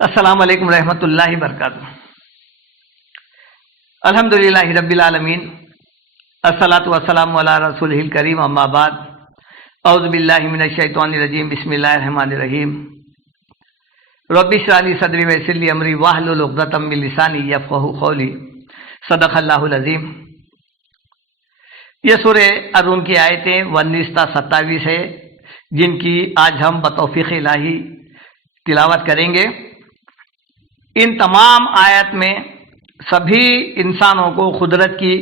السلام علیکم رحمۃ اللہ وبرکاتہ۔ الحمدللہ رب العالمین، الصلاۃ والسلام علی رسولہ الکریم، اما بعد، اعوذ باللہ من الشیطان الرجیم، بسم اللہ الرحمن الرحیم۔ رب اشرح لی صدری ویسر لی امری واحلل عقدۃ من لسانی یفقہوا قولی، صدق اللہ العظیم۔ یہ سورہ الروم کی آیتیں 19 تا 27 ہے، جن کی آج ہم بتوفیق الہی تلاوت کریں گے۔ ان تمام آیت میں سبھی انسانوں کو قدرت کی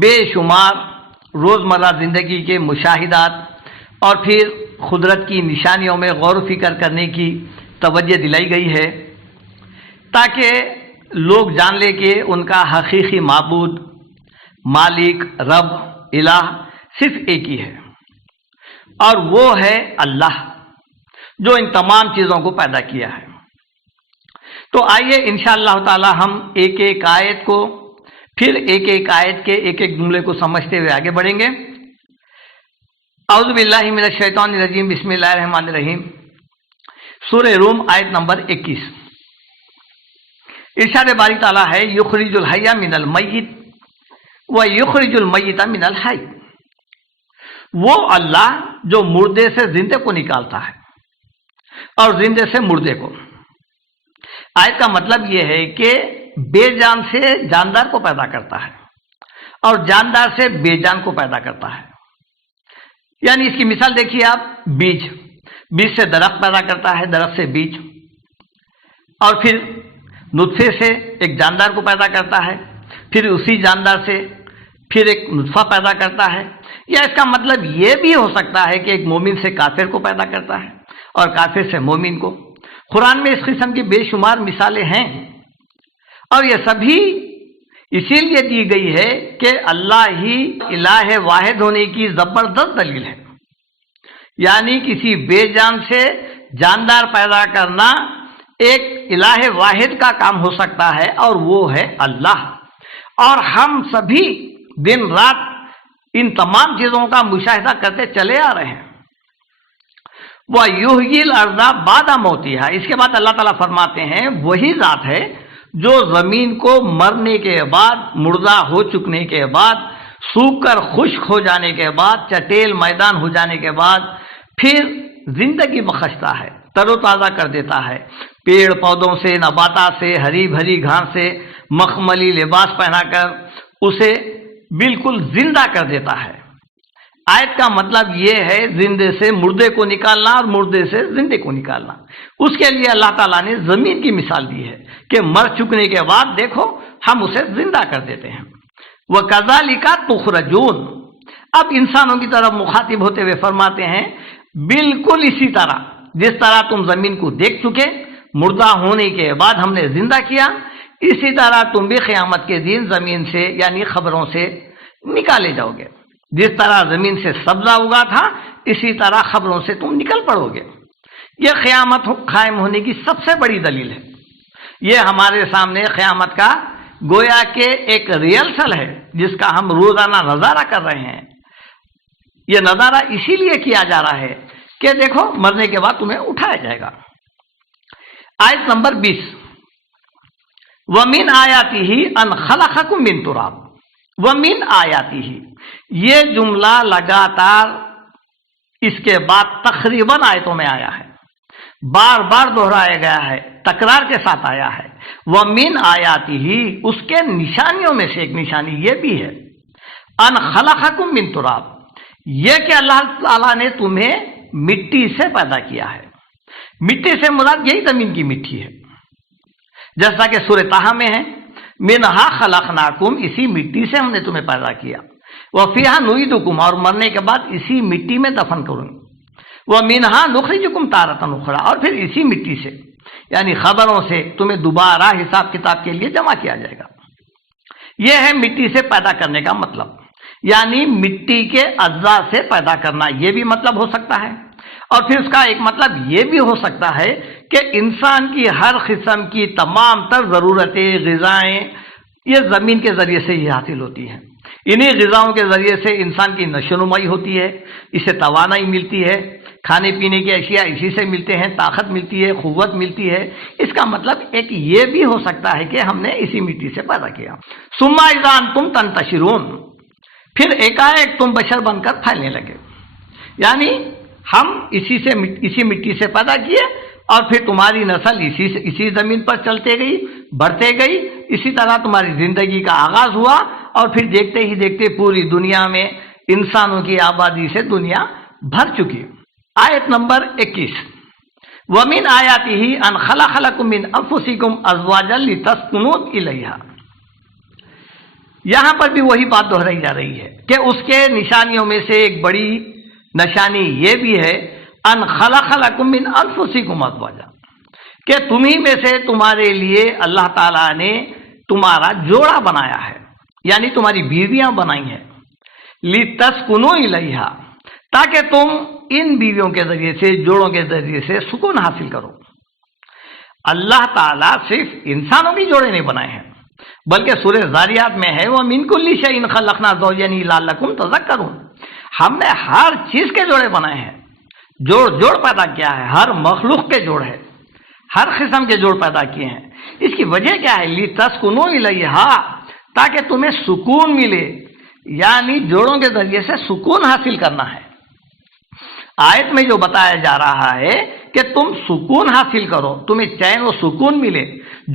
بے شمار روزمرہ زندگی کے مشاہدات اور پھر قدرت کی نشانیوں میں غور و فکر کرنے کی توجہ دلائی گئی ہے، تاکہ لوگ جان لیں کہ ان کا حقیقی معبود، مالک، رب، الہ صرف ایک ہی ہے، اور وہ ہے اللہ، جو ان تمام چیزوں کو پیدا کیا ہے۔ تو آئیے انشاءاللہ تعالی ہم ایک ایک آیت کو، پھر ایک ایک آیت کے ایک ایک جملے کو سمجھتے ہوئے آگے بڑھیں گے۔ اعوذ باللہ من الشیطان الرجیم، بسم اللہ الرحمن الرحیم۔ سورہ روم آیت نمبر 21۔ ارشاد باری تعالیٰ ہے، یخرج الحی من المیت و یخرج المیت من الحی۔ وہ اللہ جو مردے سے زندے کو نکالتا ہے اور زندے سے مردے کو۔ آیت کا مطلب یہ ہے کہ بے جان سے جاندار کو پیدا کرتا ہے اور جاندار سے بے جان کو پیدا کرتا ہے۔ یعنی اس کی مثال دیکھیے آپ، بیج سے درخت پیدا کرتا ہے، درخت سے بیج، اور پھر نطفے سے ایک جاندار کو پیدا کرتا ہے، پھر اسی جاندار سے پھر ایک نطفہ پیدا کرتا ہے۔ یا اس کا مطلب یہ بھی ہو سکتا ہے کہ ایک مومن سے کافر کو پیدا کرتا ہے اور کافر سے مومن کو۔ قرآن میں اس قسم کی بے شمار مثالیں ہیں، اور یہ سبھی اسی لیے دی گئی ہے کہ اللہ ہی الہ واحد ہونے کی زبردست دلیل ہے۔ یعنی کسی بے جان سے جاندار پیدا کرنا ایک الہ واحد کا کام ہو سکتا ہے، اور وہ ہے اللہ۔ اور ہم سبھی دن رات ان تمام چیزوں کا مشاہدہ کرتے چلے آ رہے ہیں۔ وَيُحْيِي الْأَرْضَ بَعْدَ مَوْتِهَا۔ اس کے بعد اللہ تعالیٰ فرماتے ہیں، وہی ذات ہے جو زمین کو مرنے کے بعد، مردہ ہو چکنے کے بعد، سوکھ کر خشک ہو جانے کے بعد، چٹیل میدان ہو جانے کے بعد پھر زندگی بخشتا ہے، تر و تازہ کر دیتا ہے، پیڑ پودوں سے، نباتات سے، ہری بھری گھاس سے مخملی لباس پہنا کر اسے بالکل زندہ کر دیتا ہے۔ آیت کا مطلب یہ ہے زندے سے مردے کو نکالنا اور مردے سے زندے کو نکالنا۔ اس کے لیے اللہ تعالیٰ نے زمین کی مثال دی ہے کہ مر چکنے کے بعد دیکھو ہم اسے زندہ کر دیتے ہیں۔ وَكَذَلِكَ تُخْرَجُونَ۔ اب انسانوں کی طرف مخاطب ہوتے ہوئے فرماتے ہیں، بالکل اسی طرح جس طرح تم زمین کو دیکھ چکے، مردہ ہونے کے بعد ہم نے زندہ کیا، اسی طرح تم بھی قیامت کے دن زمین سے یعنی خبروں سے نکالے جاؤ گے۔ جس طرح زمین سے سبزہ اگا تھا، اسی طرح خبروں سے تم نکل پڑو گے۔ یہ قیامت قائم ہونے کی سب سے بڑی دلیل ہے۔ یہ ہمارے سامنے قیامت کا گویا کہ ایک ریئلسل ہے، جس کا ہم روزانہ نظارہ کر رہے ہیں۔ یہ نظارہ اسی لیے کیا جا رہا ہے کہ دیکھو مرنے کے بعد تمہیں اٹھایا جائے گا۔ آیت نمبر 20۔ وَمِنْ آیَاتِهِ أَنْ خَلَقَكُم مِّن تُرَابٍ۔ وَمِنْ آیَاتِهِ، یہ جملہ لگاتار اس کے بعد تقریباً آیتوں میں آیا ہے، بار بار دہرایا گیا ہے، تکرار کے ساتھ آیا ہے۔ وَمِنْ آیَاتِهِ، اس کے نشانیوں میں سے ایک نشانی یہ بھی ہے، أَنْ خَلَقَكُم مِّن تُرَابٍ، یہ کہ اللہ تعالیٰ نے تمہیں مٹی سے پیدا کیا ہے۔ مٹی سے مراد یہی زمین کی مٹی ہے، جیسا کہ سورہ طٰہٰ میں ہے، منہا خلقناکم، اسی مٹی سے ہم نے تمہیں پیدا کیا، وفیہا نعیدکم، اور مرنے کے بعد اسی مٹی میں دفن کروں گی، ومنہا نخرجکم تارۃ اخری، اور پھر اسی مٹی سے یعنی خبروں سے تمہیں دوبارہ حساب کتاب کے لیے جمع کیا جائے گا۔ یہ ہے مٹی سے پیدا کرنے کا مطلب، یعنی مٹی کے اجزاء سے پیدا کرنا، یہ بھی مطلب ہو سکتا ہے۔ اور پھر اس کا ایک مطلب یہ بھی ہو سکتا ہے کہ انسان کی ہر قسم کی تمام تر ضرورتیں، غذائیں یہ زمین کے ذریعے سے ہی حاصل ہوتی ہیں۔ انہی غذاؤں کے ذریعے سے انسان کی نشو و نمائی ہوتی ہے، اسے توانائی ملتی ہے، کھانے پینے کی اشیاء اسی سے ملتے ہیں، طاقت ملتی ہے، قوت ملتی ہے، اس کا مطلب ایک یہ بھی ہو سکتا ہے کہ ہم نے اسی مٹی سے پیدا کیا۔ ثم اذا انتم تنتشرون، پھر ایک تم بشر بن کر پھیلنے لگے، یعنی ہم اسی مٹی سے پیدا کیے اور پھر تمہاری نسل اسی زمین پر چلتے گئی، بڑھتے گئی، اسی طرح تمہاری زندگی کا آغاز ہوا اور پھر دیکھتے ہی دیکھتے پوری دنیا میں انسانوں کی آبادی سے دنیا بھر چکی۔ آیت نمبر 21، وَمِنْ آیَاتِهِ أَنْ خَلَقَ لَكُم مِّنْ أَنفُسِكُمْ أَزْوَاجًا لِتَسْكُنُوا إِلَيْهَا، یہاں پر بھی وہی بات دہرائی جا رہی ہے کہ اس کے نشانیوں میں سے ایک بڑی نشانی یہ بھی ہے ان خلق لکم من انفسکم ازواجا، کہ تمہیں میں سے تمہارے لیے اللہ تعالیٰ نے تمہارا جوڑا بنایا ہے، یعنی تمہاری بیویاں بنائی ہیں، لتسکنوا الیہا، تاکہ تم ان بیویوں کے ذریعے سے، جوڑوں کے ذریعے سے سکون حاصل کرو۔ اللہ تعالیٰ صرف انسانوں کی جوڑے نہیں بنائے ہیں، بلکہ سورہ ذاریات میں ہے وَمِن كُلِّ شَيْءٍ خَلَقْنَا زَوْجَيْنِ لَعَلَّكُمْ تَذَكَّرُونَ، ہم نے ہر چیز کے جوڑے بنائے ہیں، جوڑ پیدا کیا ہے، ہر مخلوق کے جوڑ ہے، ہر قسم کے جوڑ پیدا کیے ہیں۔ اس کی وجہ کیا ہے؟ لِتَسْكُنُوا إِلَيْهَا، تاکہ تمہیں سکون ملے، یعنی جوڑوں کے ذریعے سے سکون حاصل کرنا ہے۔ آیت میں جو بتایا جا رہا ہے کہ تم سکون حاصل کرو، تمہیں چین و سکون ملے۔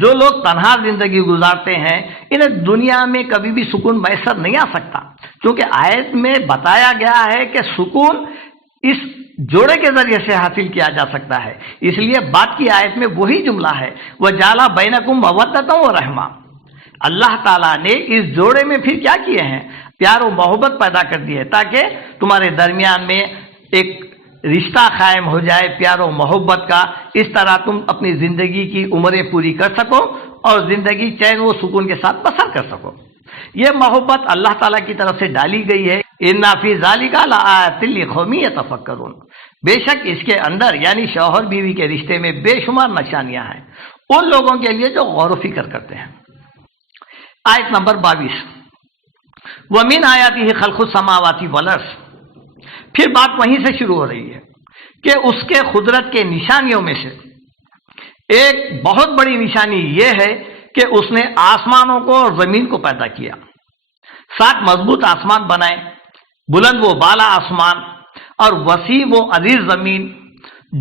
جو لوگ تنہا زندگی گزارتے ہیں انہیں دنیا میں کبھی بھی سکون میسر نہیں آ سکتا، کیونکہ آیت میں بتایا گیا ہے کہ سکون اس جوڑے کے ذریعے سے حاصل کیا جا سکتا ہے، اس لیے بات کی آیت میں وہی جملہ ہے وَجَعَلَ بَيْنَكُمْ مَوَدَّةً وَرَحْمَةً، اللہ تعالیٰ نے اس جوڑے میں پھر کیا کیے ہیں؟ پیار و محبت پیدا کر دی ہے، تاکہ تمہارے درمیان میں ایک رشتہ قائم ہو جائے پیار و محبت کا، اس طرح تم اپنی زندگی کی عمریں پوری کر سکو اور زندگی چین و سکون کے ساتھ بسر کر سکو۔ یہ محبت اللہ تعالیٰ کی طرف سے ڈالی گئی ہے، اِنَّ فِي ذَلِكَ لَآیَاتٍ لِقَوْمٍ يَتَفَکَّرُونَ، بے شک اس کے اندر یعنی شوہر بیوی کے رشتے میں بے شمار نشانیاں ہیں ان لوگوں کے لیے جو غور و فکر کرتے ہیں۔ آیت نمبر 22، وَمِنْ آیَاتِهِ خَلْقُ السَّمَاوَاتِ وَالْأَرْضِ، پھر بات وہیں سے شروع ہو رہی ہے کہ اس کے قدرت کے نشانیوں میں سے ایک بہت بڑی نشانی یہ ہے کہ اس نے آسمانوں کو اور زمین کو پیدا کیا، 7 مضبوط آسمان بنائے، بلند و بالا آسمان اور وسیع و عریض زمین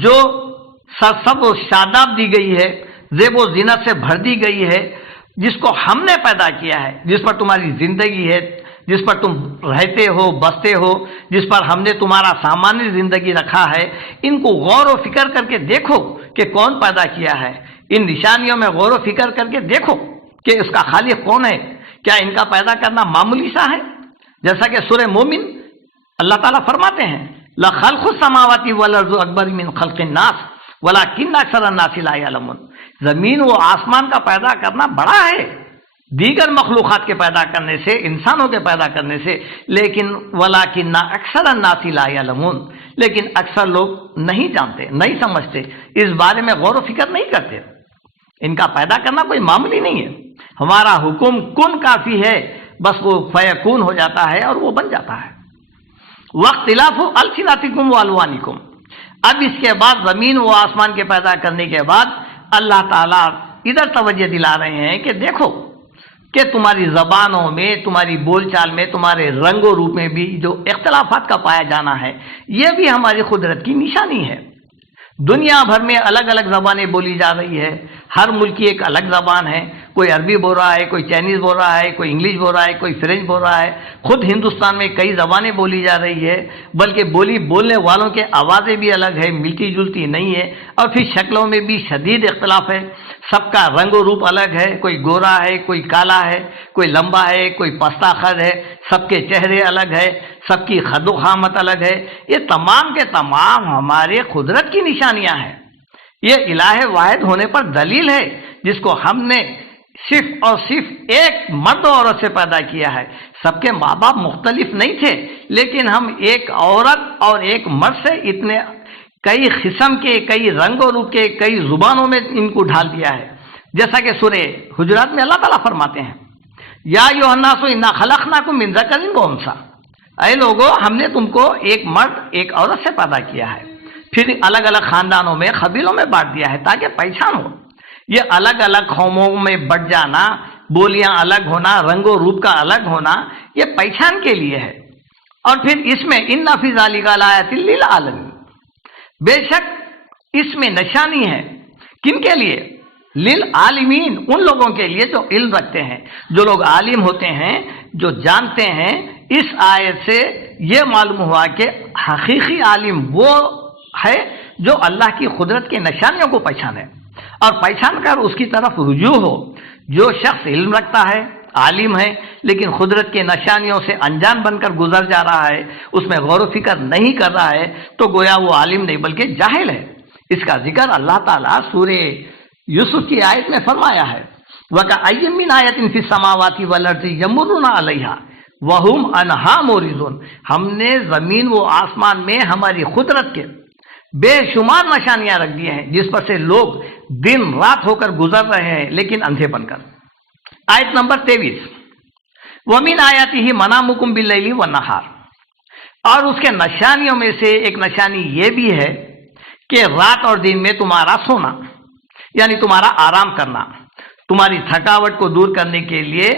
جو سرسبز و شاداب دی گئی ہے، زیب و زینت سے بھر دی گئی ہے، جس کو ہم نے پیدا کیا ہے، جس پر تمہاری زندگی ہے، جس پر تم رہتے ہو، بستے ہو، جس پر ہم نے تمہارا سامانی زندگی رکھا ہے، ان کو غور و فکر کر کے دیکھو کہ کون پیدا کیا ہے، ان نشانیوں میں غور و فکر کر کے دیکھو کہ اس کا خالق کون ہے، کیا ان کا پیدا کرنا معمولی سا ہے؟ جیسا کہ سورہ مومن اللہ تعالیٰ فرماتے ہیں لَخَلْقُ السَّمَاوَاتِ وَالْأَرْضِ أَكْبَرُ مِنْ خَلْقِ النَّاسِ وَلَكِنَّ أَكْثَرَ النَّاسِ لَا يَعْلَمُونَ، زمین و آسمان کا پیدا کرنا بڑا ہے دیگر مخلوقات کے پیدا کرنے سے، انسانوں کے پیدا کرنے سے، لیکن وَلَكِنَّ أَكْثَرَ النَّاسِ لَا يَعْلَمُونَ، لیکن اکثر لوگ نہیں جانتے، نہیں سمجھتے، اس بارے میں غور و فکر نہیں کرتے۔ ان کا پیدا کرنا کوئی معمولی نہیں ہے، ہمارا حکم کن کافی ہے، بس وہ فیکون ہو جاتا ہے اور وہ بن جاتا ہے۔ وَاخْتِلَافُ أَلْسِنَتِكُمْ وَأَلْوَانِكُمْ، اب اس کے بعد زمین و آسمان کے پیدا کرنے کے بعد اللہ تعالیٰ ادھر توجہ دلا رہے ہیں کہ دیکھو کہ تمہاری زبانوں میں، تمہاری بول چال میں، تمہارے رنگ و روپ میں بھی جو اختلافات کا پایا جانا ہے، یہ بھی ہماری قدرت کی نشانی ہے۔ دنیا بھر میں الگ الگ زبانیں بولی جا رہی ہے، ہر ملک کی ایک الگ زبان ہے، کوئی عربی بول رہا ہے، کوئی چائنیز بول رہا ہے، کوئی انگلش بول رہا ہے، کوئی فرینچ بول رہا ہے۔ خود ہندوستان میں کئی زبانیں بولی جا رہی ہے، بلکہ بولنے والوں کے آوازیں بھی الگ ہے، ملتی جلتی نہیں ہے، اور پھر شکلوں میں بھی شدید اختلاف ہے، سب کا رنگ و روپ الگ ہے، کوئی گورا ہے، کوئی کالا ہے، کوئی لمبا ہے، کوئی پستہ قد ہے، سب کے چہرے الگ ہے، سب کی خد و خامت الگ ہے۔ یہ تمام کے تمام ہمارے قدرت کی نشانیاں ہیں، یہ الہ واحد ہونے پر دلیل ہے، جس کو ہم نے صرف اور صرف ایک مرد و عورت سے پیدا کیا ہے۔ سب کے ماں باپ مختلف نہیں تھے، لیکن ہم ایک عورت اور ایک مرد سے اتنے کئی قسم کے، کئی رنگ و روپ کے، کئی زبانوں میں ان کو ڈھال دیا ہے، جیسا کہ سورہ حجرات میں اللہ تعالیٰ فرماتے ہیں یا ایھا الناس انا خلقناکم من ذکر و انثی، اے لوگو ہم نے تم کو ایک مرد ایک عورت سے پیدا کیا ہے، پھر الگ الگ خاندانوں میں قبیلوں میں بانٹ دیا ہے تاکہ پہچان ہو. یہ الگ الگ قوموں میں بٹ جانا، بولیاں الگ ہونا، رنگ و روپ کا الگ ہونا، یہ پہچان کے لیے ہے. اور پھر اس میں ان فی ذالک لآیات للعالمین، بے شک اس میں نشانی ہے. کن کے لیے؟ للعالمین، ان لوگوں کے لیے جو علم رکھتے ہیں، جو لوگ عالم ہوتے ہیں، جو جانتے ہیں. اس آیت سے یہ معلوم ہوا کہ حقیقی عالم وہ ہے جو اللہ کی قدرت کے نشانیوں کو پہچانے اور پہچان کر اس کی طرف رجوع ہو. جو شخص علم رکھتا ہے، عالم ہے، لیکن قدرت کے نشانیوں سے انجان بن کر گزر جا رہا ہے، اس میں غور و فکر نہیں کر رہا ہے، تو گویا وہ عالم نہیں بلکہ جاہل ہے. اس کا ذکر اللہ تعالیٰ سورہ یوسف کی آیت میں فرمایا ہے. وَكَأَيٍّ مِّنْ آیَةٍ فِي السَّمَاوَاتِ وَالْأَرْضِ يَمُرُّونَ عَلَيْهَا وَهُمْ عَنْهَا مُعْرِضُونَ. ہم نے زمین و آسمان میں ہماری قدرت کے بے شمار نشانیاں رکھ دی ہیں جس پر سے لوگ دن رات ہو کر گزر رہے ہیں لیکن اندھے بن کر. آیت نمبر 23، وَمِنْ آیَاتِهِ مَنَامُكُمْ بِاللَّيْلِ وَالنَّهَارِ. اور اس کے نشانیوں میں سے ایک نشانی یہ بھی ہے کہ رات اور دن میں تمہارا سونا، یعنی تمہارا آرام کرنا. تمہاری تھکاوٹ کو دور کرنے کے لیے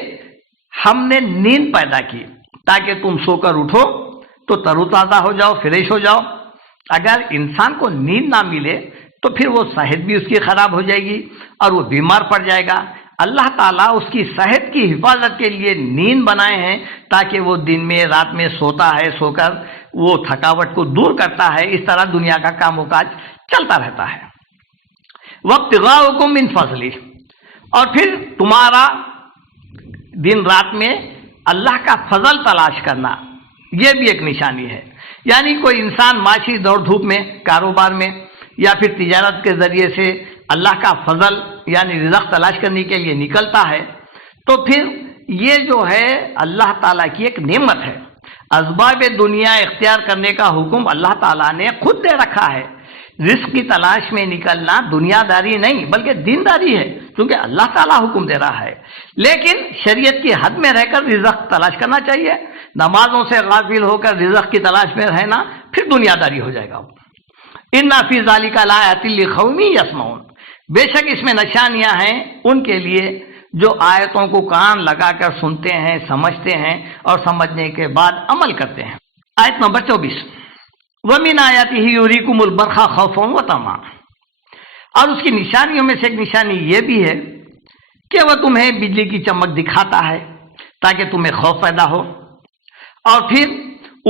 ہم نے نیند پیدا کی تاکہ تم سو کر اٹھو تو تر و تازہ ہو جاؤ، فریش ہو جاؤ. اگر انسان کو نیند نہ ملے تو پھر وہ صحت بھی اس کی خراب ہو جائے گی اور وہ بیمار پڑ جائے گا. اللہ تعالیٰ اس کی صحت کی حفاظت کے لیے نیند بنائے ہیں تاکہ وہ دن میں رات میں سوتا ہے، سو کر وہ تھکاوٹ کو دور کرتا ہے. اس طرح دنیا کا کام و کاج چلتا رہتا ہے. وَابْتِغَاءُکُم مِّن فَضْلِہ، اور پھر تمہارا دن رات میں اللہ کا فضل تلاش کرنا، یہ بھی ایک نشانی ہے. یعنی کوئی انسان معاشی دوڑ دھوپ میں، کاروبار میں یا پھر تجارت کے ذریعے سے اللہ کا فضل یعنی رزق تلاش کرنے کے لیے نکلتا ہے تو پھر یہ جو ہے اللہ تعالیٰ کی ایک نعمت ہے. اسباب دنیا اختیار کرنے کا حکم اللہ تعالیٰ نے خود دے رکھا ہے. رزق کی تلاش میں نکلنا دنیا داری نہیں بلکہ دینداری ہے، کیونکہ اللہ تعالیٰ حکم دے رہا ہے. لیکن شریعت کی حد میں رہ کر رزق تلاش کرنا چاہیے. نمازوں سے غافل ہو کر رزق کی تلاش میں رہنا پھر دنیا داری ہو جائے گا. ان فی ذالک لآیات لقوم یسمعون، بے شک اس میں نشانیاں ہیں ان کے لیے جو آیتوں کو کان لگا کر سنتے ہیں، سمجھتے ہیں اور سمجھنے کے بعد عمل کرتے ہیں. آیت نمبر 24، وَمِنْ آیَاتِهِ یُرِیکُمُ الْبَرْقَ خَوْفًا وَطَمَعًا. اور اس کی نشانیوں میں سے ایک نشانی یہ بھی ہے کہ وہ تمہیں بجلی کی چمک دکھاتا ہے تاکہ تمہیں خوف پیدا ہو، اور پھر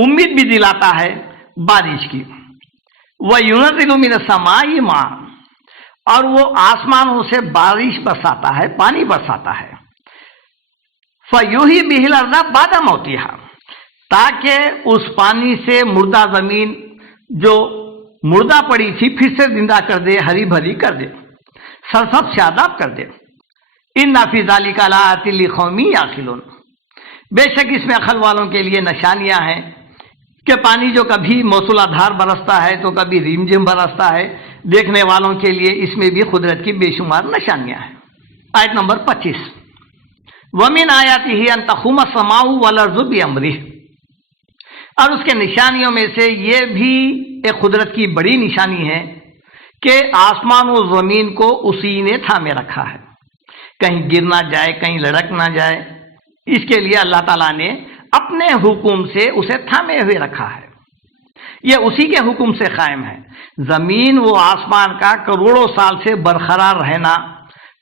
امید بھی دلاتا ہے بارش کی. وَيُنَزِّلُ مِنَ السَّمَاءِ مَاءً، اور وہ آسمانوں سے بارش برساتا ہے، پانی برساتا ہے. فَيُحْيِي بِهِ الْأَرْضَ بَعْدَ مَوْتِهَا، تاکہ اس پانی سے مردہ زمین جو مردہ پڑی تھی پھر سے زندہ کر دے، ہری بھری کر دے، سرسبز شاداب کر دے. ان فی ذالک لآیات لقوم یعقلون، بے شک اس میں عقل والوں کے لیے نشانیاں ہیں کہ پانی جو کبھی موصولہ دھار برستا ہے تو کبھی ریم جھم برستا ہے. دیکھنے والوں کے لیے اس میں بھی قدرت کی بے شمار نشانیاں ہیں. آیت نمبر 25، وَمِنْ آیَاتِهِ أَن تَقُومَ السَّمَاءُ وَالْأَرْضُ بِأَمْرِهِ، اور اس کے نشانیوں میں سے یہ بھی ایک قدرت کی بڑی نشانی ہے کہ آسمان و زمین کو اسی نے تھامے رکھا ہے، کہیں گر نہ جائے، کہیں لڑک نہ جائے. اس کے لیے اللہ تعالیٰ نے اپنے حکم سے اسے تھامے ہوئے رکھا ہے. یہ اسی کے حکم سے قائم ہے. زمین و آسمان کا کروڑوں سال سے برقرار رہنا،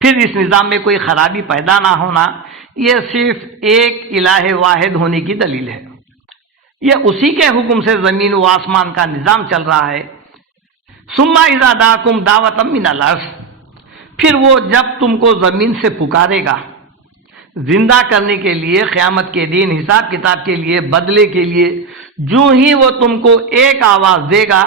پھر اس نظام میں کوئی خرابی پیدا نہ ہونا، یہ صرف ایک الہ واحد ہونے کی دلیل ہے. یہ اسی کے حکم سے زمین و آسمان کا نظام چل رہا ہے. ثم اذا دعاکم دعوة من الارض، پھر وہ جب تم کو زمین سے پکارے گا زندہ کرنے کے لیے، قیامت کے دن حساب کتاب کے لیے، بدلے کے لیے، جو ہی وہ تم کو ایک آواز دے گا،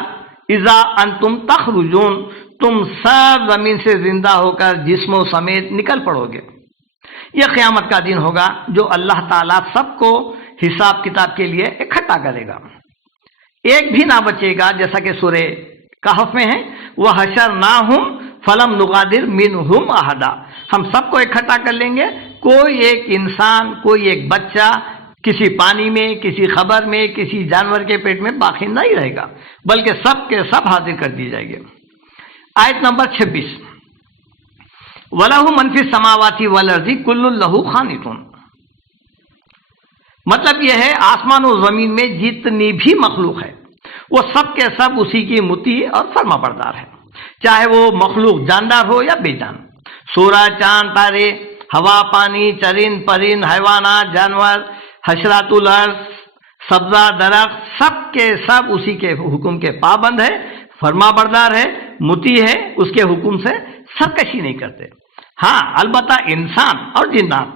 اذا انتم تخرجون، تم سب زمین سے زندہ ہو کر جسموں سمیت نکل پڑو گے. یہ قیامت کا دن ہوگا جو اللہ تعالیٰ سب کو حساب کتاب کے لیے اکٹھا کرے گا، ایک بھی نہ بچے گا. جیسا کہ سورہ کہف میں ہے، وَحَشَرْنَاهُمْ فَلَمْ نُغَادِرْ مِنْهُمْ أَحَدًا، ہم سب کو اکٹھا کر لیں گے، کوئی ایک انسان، کوئی ایک بچہ کسی پانی میں، کسی خبر میں، کسی جانور کے پیٹ میں باقی نہیں رہے گا، بلکہ سب کے سب حاضر کر دی جائے گی۔ آیت نمبر 26، وَلَهُ مَنْ فِي السَّمَاوَاتِ وَالْأَرْضِ كُلٌّ لَهُ قَانِتٌ، مطلب یہ ہے آسمان و زمین میں جتنی بھی مخلوق ہے وہ سب کے سب اسی کی مطیع اور فرما بردار ہے، چاہے وہ مخلوق جاندار ہو یا بے جان، سورج، چاند، تارے، ہوا، پانی، چرند پرند، حیوانات، جانور، حشرات الارض، سبزہ، درخت، سب کے سب اسی کے حکم کے پابند ہے، فرما بردار ہے، مطیع ہے، اس کے حکم سے سرکشی نہیں کرتے۔ ہاں البتہ انسان اور جنات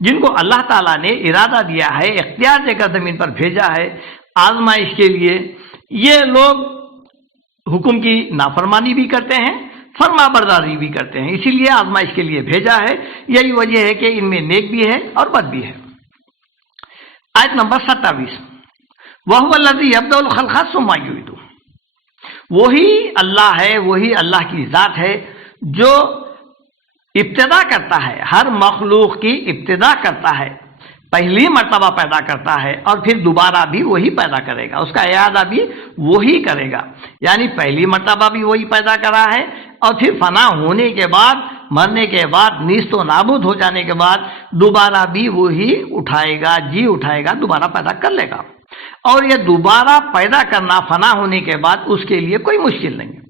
جن کو اللہ تعالیٰ نے ارادہ دیا ہے، اختیار دے کر زمین پر بھیجا ہے آزمائش کے لیے، یہ لوگ حکم کی نافرمانی بھی کرتے ہیں، فرما برداری بھی کرتے ہیں، اسی لیے آزمائش کے لیے بھیجا ہے۔ یہی وجہ ہے کہ ان میں نیک بھی ہے اور بد بھی ہے۔ آیت نمبر 27، وَهُوَ الَّذِي يَبْدَأُ الْخَلْقَ ثُمَّ يُعِيدُهُ، وہی اللہ ہے، وہی اللہ کی ذات ہے جو ابتدا کرتا ہے، ہر مخلوق کی ابتدا کرتا ہے، پہلی مرتبہ پیدا کرتا ہے اور پھر دوبارہ بھی وہی پیدا کرے گا، اس کا اعادہ بھی وہی کرے گا، یعنی پہلی مرتبہ بھی وہی پیدا کرا ہے اور پھر فنا ہونے کے بعد، مرنے کے بعد، نیست و نابود ہو جانے کے بعد دوبارہ بھی وہی اٹھائے گا، جی اٹھائے گا، دوبارہ پیدا کر لے گا۔ اور یہ دوبارہ پیدا کرنا فنا ہونے کے بعد اس کے لیے کوئی مشکل نہیں ہے۔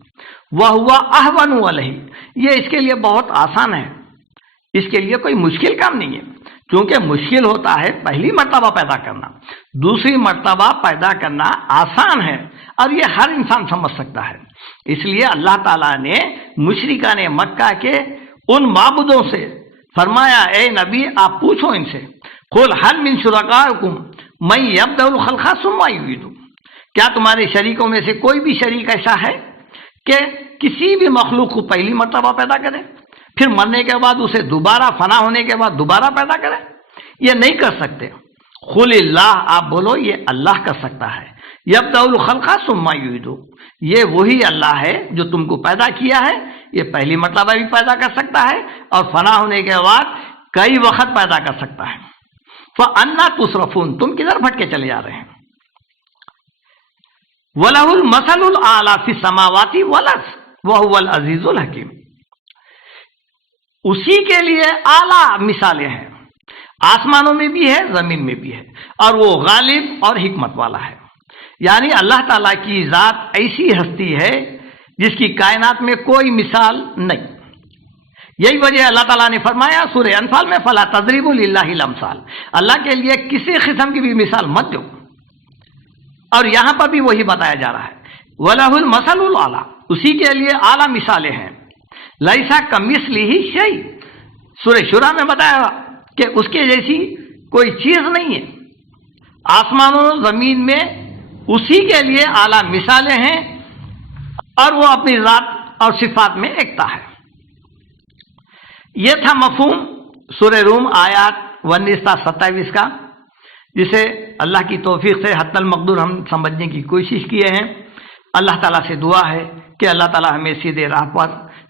وَهُوَ أَهْوَنُ عَلَيْهِ، یہ اس کے لیے بہت آسان ہے، اس کے لیے کوئی مشکل کام نہیں ہے، کیونکہ مشکل ہوتا ہے پہلی مرتبہ پیدا کرنا، دوسری مرتبہ پیدا کرنا آسان ہے اور یہ ہر انسان سمجھ سکتا ہے۔ اس لیے اللہ تعالیٰ نے مشرکان مکہ کے ان معبودوں سے فرمایا، اے نبی آپ پوچھو ان سے، قُلْ هَلْ مِن شُرَكَائِكُم مَن يَبْدَأُ الْخَلْقَ ثُمَّ يُعِيدُهُ، کیا تمہارے شریکوں میں سے کوئی بھی شریک ایسا ہے کہ کسی بھی مخلوق کو پہلی مرتبہ پیدا کرے، پھر مرنے کے بعد اسے دوبارہ، فنا ہونے کے بعد دوبارہ پیدا کرے؟ یہ نہیں کر سکتے۔ قُلِ اللَّهُ، آپ بولو یہ اللہ کر سکتا ہے، يَبْدَأُ الْخَلْقَ ثُمَّ يُعِيدُهُ، یہ وہی اللہ ہے جو تم کو پیدا کیا ہے، یہ پہلی مرتبہ بھی پیدا کر سکتا ہے اور فنا ہونے کے بعد کئی وقت پیدا کر سکتا ہے۔ فَأَنَّىٰ تُصْرَفُونَ، تم کدھر بھٹکے چلے جا رہے ہیں؟ وَلَهُ الْمَثَلُ الْأَعْلَىٰ فِي السَّمَاوَاتِ وَالْأَرْضِ وَهُوَ الْعَزِيزُ الْحَكِيمُ، اسی کے لیے اعلیٰ مثالیں ہیں، آسمانوں میں بھی ہے، زمین میں بھی ہے، اور وہ غالب اور حکمت والا ہے۔ یعنی اللہ تعالیٰ کی ذات ایسی ہستی ہے جس کی کائنات میں کوئی مثال نہیں۔ یہی وجہ اللہ تعالیٰ نے فرمایا سورہ انفال میں، فَلَا تَضْرِبُوا لِلَّهِ الْأَمْثَالَ، اللہ کے لیے کسی قسم کی بھی مثال مت دو۔ اور یہاں پر بھی وہی بتایا جا رہا ہے، وَلَهُ الْمَثَلُ الْأَعْلَىٰ، اسی کے لیے اعلیٰ مثالیں ہیں۔ لَيْسَ كَمِثْلِهِ شَيْءٌ، سورہ شورى میں بتایا کہ اس کے جیسی کوئی چیز نہیں ہے۔ آسمانوں زمین میں اسی کے لیے اعلیٰ مثالیں ہیں اور وہ اپنی ذات اور صفات میں ایکتا ہے۔ یہ تھا مفہوم سورہ روم آیات 19 تا 27 کا، جسے اللہ کی توفیق سے حتی المقدور ہم سمجھنے کی کوشش کیے ہیں۔ اللہ تعالیٰ سے دعا ہے کہ اللہ تعالیٰ ہمیں سیدھے راہ پر،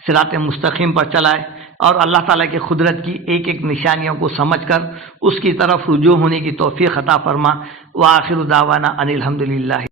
صراط مستقیم پر چلائے، اور اللہ تعالیٰ کی قدرت کی ایک ایک نشانیوں کو سمجھ کر اس کی طرف رجوع ہونے کی توفیق عطا فرما۔ وآخر دعوانا ان الحمدللہ۔